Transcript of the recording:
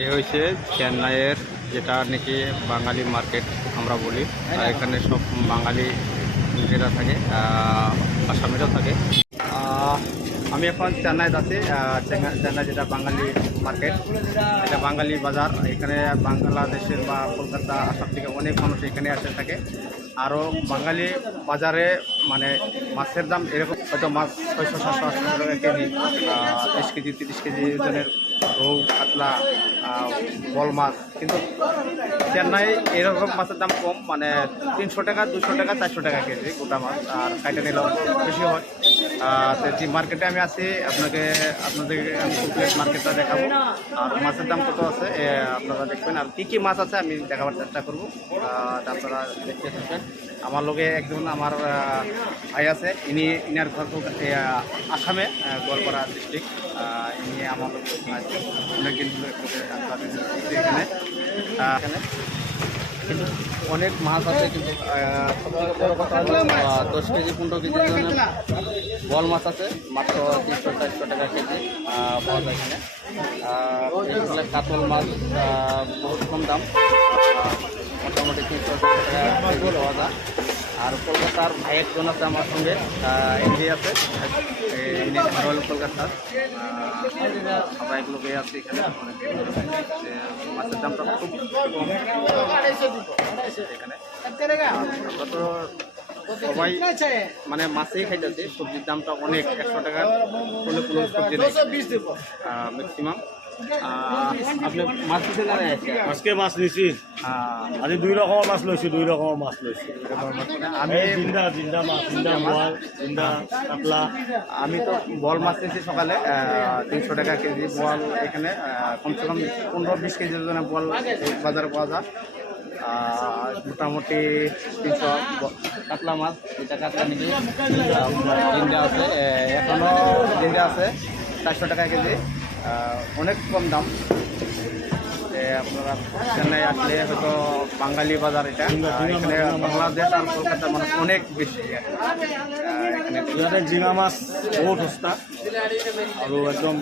এ হয়েছে চেন্নাইয়ের যেটা নাকি বাঙালি মার্কেট আমরা বলি। এখানে সব বাঙালি লোকেরা থাকে, আসামিরাও থাকে। আমি এখন চেন্নাইতে আছি। চেন্নাই যেটা বাঙালি মার্কেট, এটা বাঙালি বাজার। এখানে বাংলাদেশের বা কলকাতা, আসাম থেকে অনেক মানুষ এখানে আসে থাকে। আরও বাঙালি বাজারে মানে মাছের দাম এরকম, হয়তো মাছ 600-700-800 টাকা কেজি, 30 কেজি 30 কেজি ওজনের রৌ, কাতলা, বল মাছ। কিন্তু চেন্নাই এরকম মাছের দাম কম, মানে 300 টাকা, 200 টাকা, 400 টাকা কেজি গোটা মাছ, আর কাইটা নিলেও বেশি হয়। যে মার্কেটে আমি আছি, আপনাদের আমি কমপ্লিট মার্কেটটা দেখাবো, আর মাছের দাম কত আছে আপনারা দেখবেন, আর কী কী মাছ আছে আমি দেখাবার চেষ্টা করবো। আপনারা দেখতে থাকবেন। আমার লগে একজন আমার ভাই আছে, ইনার ঘর আসামে, গোয়ালপাড়া ডিস্ট্রিক্ট। ইনি আমার লগে অনেকদিন এখানে কিন্তু অনেক মাছ আছে। কিন্তু সবথেকে বড় কথা হলো 10 কেজি 15 কেজি ওজনের বল মাছ আছে, মাত্র 300-400 টাকা কেজি পাওয়া যায় এখানে। এখানে কাতল মাছ বহুত কম দাম, মোটামুটি 300 টাকা কেজি পাওয়া যায়। আর কলকাতার ভাই একজন আছে আমার সঙ্গে, এমডি আছে, রয়্যাল কলকাতার। আমরা এগুলো পেয়ে আছি এখানে। মাছের দামটা খুব কম এখানে। আমরা তো সবাই মানে মাছেই খাইতেছি, সবজির দামটা অনেক, 100 টাকার কোনো সবজি ম্যাক্সিমাম। আপনি মাছ দিতে না? আজকে মাছ নিছি, আজি 2 রকমের মাছ লইছি, 2 রকমের মাছ লইছি। আমি জিন্দা জিন্দা মাছ, জিন্দা বোয়াল, জিন্দা কাতলা। আমি তো বল মাছ নিয়েছি সকালে, 300 টাকা কেজি বল। এখানে কমসে কম 15-20 কেজি ওজনের বল বাজারে পাওয়া যায়। মোটামুটি 300 কাতলা মাছ, যেটা কাতলা নাকি জিন্দা আছে, এখনও জিন্দা আছে 400 টাকা কেজি, অনেক কম দাম। আপনারা চেন্নাই আসলে হয়তো বাঙালি বাজার এটা, এখানে বাংলাদেশ আর কলকাতার মানুষ অনেক বেশি। এখানে জিঙা মাছ বহুত সস্তা, আর একদম